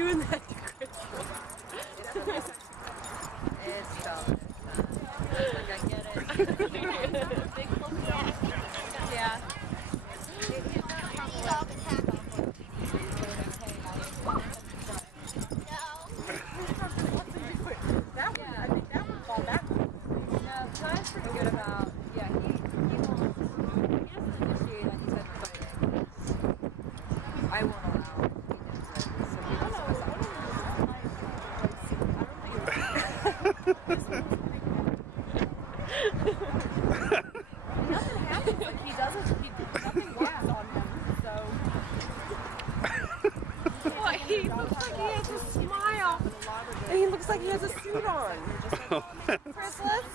doing that to Chris. It's coming. Like, I get it. Yeah. That one, I think that one fall back. No, Ty's pretty good about, yeah, he doesn't initiate any type of fighting. I won't allow it. Nothing happens, like he doesn't, nothing works on him, so. Well, he looks like he has a smile, and he looks like he has a suit on. Chris, let's